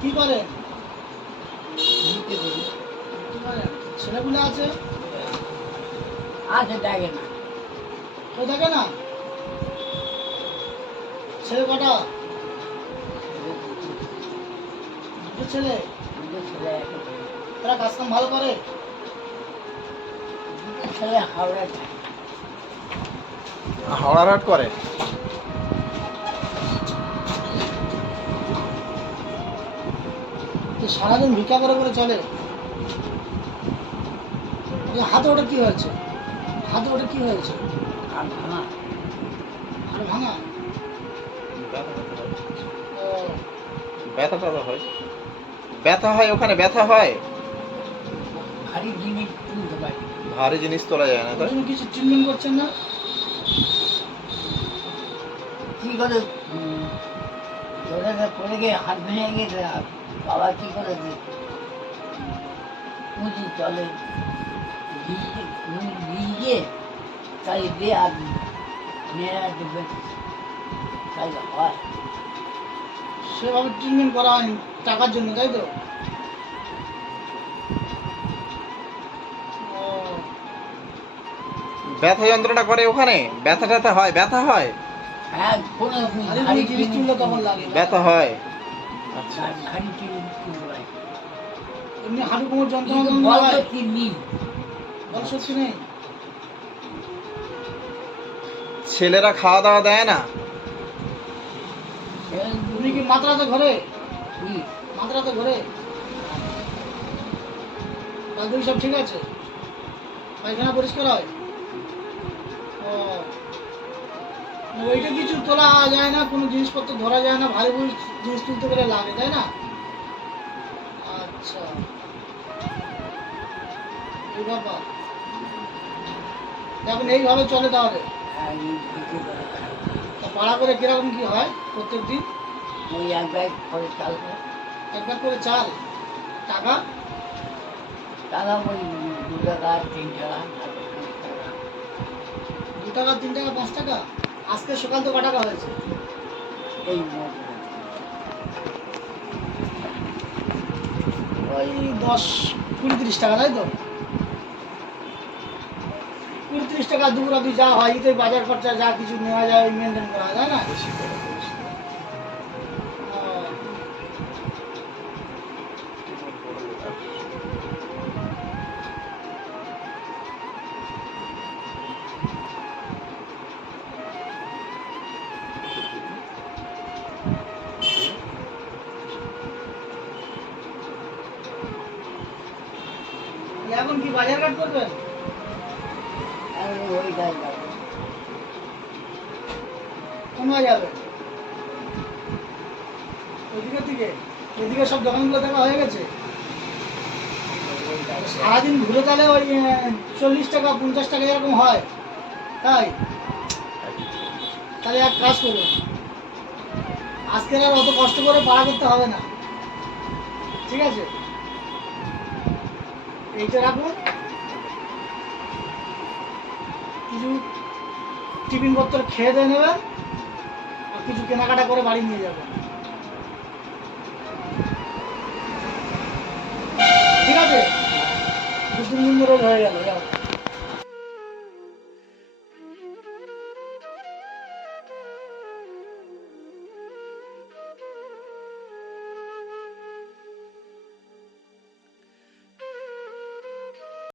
কি করেন কি করেন ছেলেগুলো আছে? আছে দেখে না। কেউ দেখে না? ছেলে কটা? দুটো ছেলে। তারা কাজ কাম ভালো করে? ছেলে হাওড়া থাকে। হাওড়ার হাট করে। সারাদিন ভিক্ষা করে করে চলে। হাতে ওটা কি হয়েছে? হাতে ওটা কি হয়েছে? আর ভাঙা। আর ভাঙা? ব্যথা হয়। ব্যথা হয় ওখানে ব্যথা হয়। ভারী জিনিস ভারী জিনিস তোলা যায় না কিছু ট্রিটমেন্ট করছেন না? কি করে? ধরে পড়ে গিয়ে হাত ভেঙে গেছে বাবা কি করে পুঁজি চলে। ভিজে তাই দিয়ে আর মেয়েরা দেবে তাই হয়। সেভাবে ট্রিটমেন্ট করা হয়নি টাকার জন্য, তাই তো? ব্যথা যন্ত্রণা করে ওখানে? ব্যথা ট্যাথা হয়? ব্যথা হয়? হ্যাঁ ব্যথা হয়। আচ্ছা হয়? ছেলেরা খাওয়া দাওয়া দেয় না? তুমি কি মাত্রাতে ঘরে? মাত্রাতে ঘরে? সব ঠিক আছে? পায়খানা পরিষ্কার হয়? ওইটা কিছু তোলা যায় না কোনো জিনিসপত্র ধরা যায় না ভারী ভারী জিনিস তুলতে গেলে লাগে তাই না? আচ্ছা। এই ব্যাপার? এখন এইভাবে চলে তাহলে। তা পাড়া করে কীরকম কি হয় প্রত্যেক দিন ওই এক ব্যাগ করে চাল। করে একবার করে চাল? টাকা? তারা ওই দু টাকা তিন টাকা। টাকা, তিন টাকা, পাঁচ টাকা, আজকে সকাল তো ক টাকা হয়েছে। এই ওই দশ, কুড়ি, তিরিশ টাকা, তাই তো? কুড়ি, তিরিশ টাকা দুপুরা যা হয় বাজার খরচা, যা কিছু নেওয়া যায় মেনটেন করা যায় না? এখন কি বাজার ঘাট করবেন? ওই যাবে কোথায় যাবে ওইদিকে থেকে? এদিকে সব দোকানগুলো দেখা হয়ে গেছে? সারাদিন ঘুরে তাহলে ওই চল্লিশ টাকা পঞ্চাশ টাকা এরকম হয়। তাই? তাহলে এক কাজ করুন। আজকের আর অত কষ্ট করে পাড়া করতে হবে না। ঠিক আছে? এইটা রাখুন কিছু টিফিন পত্র খেয়ে দিয়ে নেবেন আর কিছু কেনাকাটা করে বাড়ি নিয়ে যাবেন ঠিক আছে? দু তিন দিন ধরে হয়ে গেল।